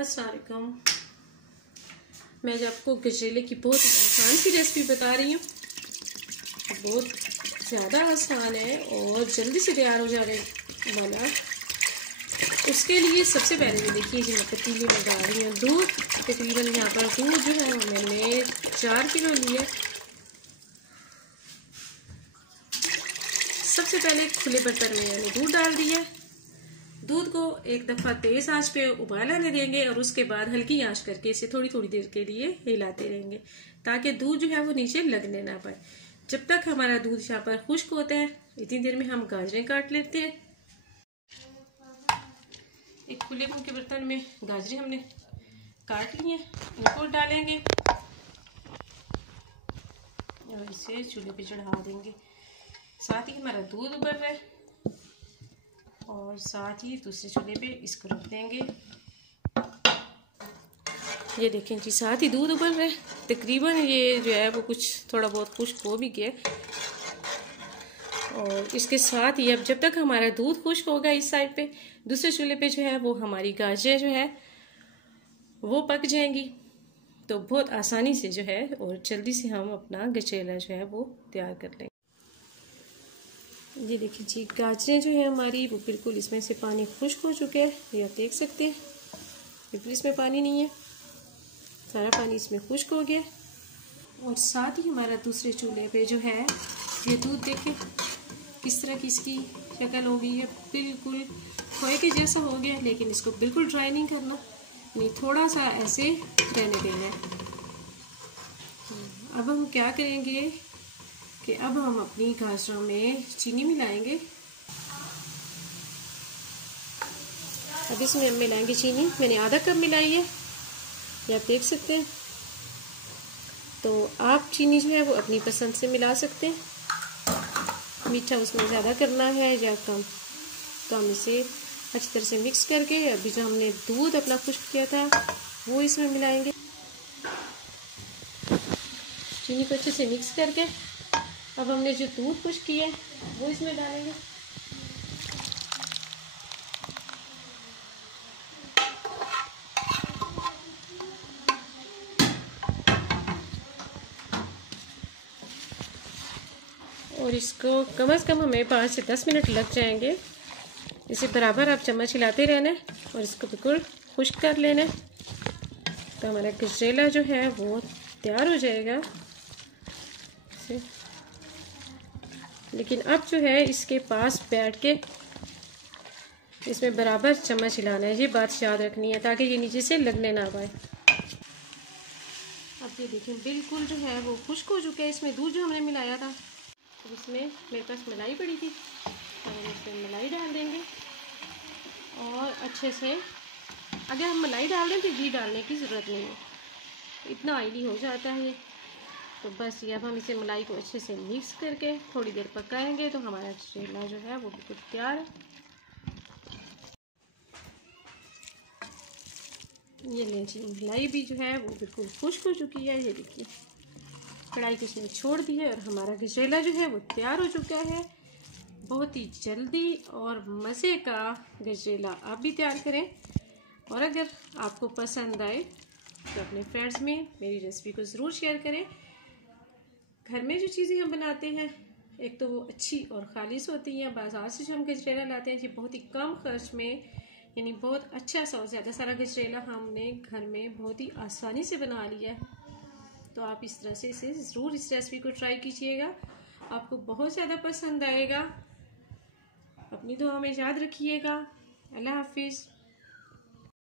अस्सलाम वालेकुम। मैं आज आपको गजरेले की बहुत आसान सी रेसिपी बता रही हूँ। बहुत ज़्यादा आसान है और जल्दी से तैयार हो जाने वाला। उसके लिए सबसे पहले ये देखिए जी मैं पतीली में डाल रही हूँ दूध। तकरीबन यहाँ पर दूध जो है मैंने 4 किलो लिया। सबसे पहले खुले बर्तन में मैंने दूध डाल दिया। दूध को एक दफ़ा तेज आंच पे उबाल आने देंगे और उसके बाद हल्की आंच करके इसे थोड़ी थोड़ी देर के लिए हिलाते रहेंगे ताकि दूध जो है वो नीचे लगने ना पाए। जब तक हमारा दूध यहाँ पर खुश्क होता है इतनी देर में हम गाजरें काट लेते हैं। एक खुले मुंह के बर्तन में गाजरें हमने काट ली हैं, इनको डालेंगे और इसे चूल्हे पे चढ़ा देंगे। साथ ही हमारा दूध उबल रहा है और साथ ही दूसरे चूल्हे पे इसको रख देंगे। ये देखें जी साथ ही दूध उबल रहा है। तकरीबन ये जो है वो कुछ थोड़ा बहुत खुश्क हो भी गया और इसके साथ ही अब जब तक हमारा दूध खुश्क होगा इस साइड पे दूसरे चूल्हे पे जो है वो हमारी गाजरें जो है वो पक जाएंगी। तो बहुत आसानी से जो है और जल्दी से हम अपना गजरेला जो है वो तैयार कर लेंगे। ये देखिए जी गाजरें जो है हमारी वो बिल्कुल इसमें से पानी खुश्क हो चुका है। ये आप देख सकते हैं बिल्कुल इसमें पानी नहीं है, सारा पानी इसमें खुश्क हो गया। और साथ ही हमारा दूसरे चूल्हे पे जो है ये दूध देखिए किस तरह की इसकी शक्ल हो गई है, बिल्कुल खोए के जैसा हो गया। लेकिन इसको बिल्कुल ड्राई नहीं करना, नहीं थोड़ा सा ऐसे रहने देना है। अब हम क्या करेंगे कि अब हम अपनी गाजरों में चीनी मिलाएंगे। अब इसमें हम मिलाएंगे चीनी। मैंने आधा कप मिलाई है, ये आप देख सकते हैं। तो आप चीनी जो है वो अपनी पसंद से मिला सकते हैं, मीठा उसमें ज़्यादा करना है या कम। तो हम इसे अच्छी तरह से मिक्स करके अभी जो हमने दूध अपना खुश्क किया था वो इसमें मिलाएंगे। चीनी को अच्छे से मिक्स करके अब हमने जो दूध खुश्क किया है वो इसमें डालेंगे। और इसको कम से कम हमें 5 से 10 मिनट लग जाएंगे। इसे बराबर आप चम्मच हिलाते रहना और इसको बिल्कुल खुश्क कर लेना। तो हमारा गजरेला जो है वो तैयार हो जाएगा। लेकिन अब जो है इसके पास बैठ के इसमें बराबर चम्मच हिलाना है, ये बात याद रखनी है ताकि ये नीचे से लगने ना पाए। अब ये देखें बिल्कुल जो है वो खुश्क हो चुका है। इसमें दूध जो हमने मिलाया था तो उसमें मेरे पास मलाई पड़ी थी तो हम इसमें मलाई डाल देंगे और अच्छे से। अगर हम मलाई डाल दें तो घी डालने की ज़रूरत नहीं है, इतना ऑयली हो जाता है ये। तो बस ये अब हम इसे मलाई को अच्छे से मिक्स करके थोड़ी देर पकाएंगे तो हमारा गजरेला जो है वो बिल्कुल तैयार है। ये लीजिए मलाई भी जो है वो बिल्कुल खुश्क हो चुकी है। ये देखिए कढ़ाई को इसने छोड़ दी है और हमारा गजरेला जो है वो तैयार हो चुका है। बहुत ही जल्दी और मज़े का गजरेला आप भी तैयार करें। और अगर आपको पसंद आए तो अपने फ्रेंड्स में मेरी रेसिपी को ज़रूर शेयर करें। घर में जो चीज़ें हम बनाते हैं एक तो वो अच्छी और खालिश होती हैं। बाज़ार से जो हम गजरेला लाते हैं ये बहुत ही कम खर्च में यानी बहुत अच्छा सा और ज़्यादा सारा गजरेला हमने घर में बहुत ही आसानी से बना लिया है। तो आप इस तरह से इसे ज़रूर इस रेसिपी को ट्राई कीजिएगा, आपको बहुत ज़्यादा पसंद आएगा। अपनी दुआ में याद रखिएगा। अल्लाह हाफिज़।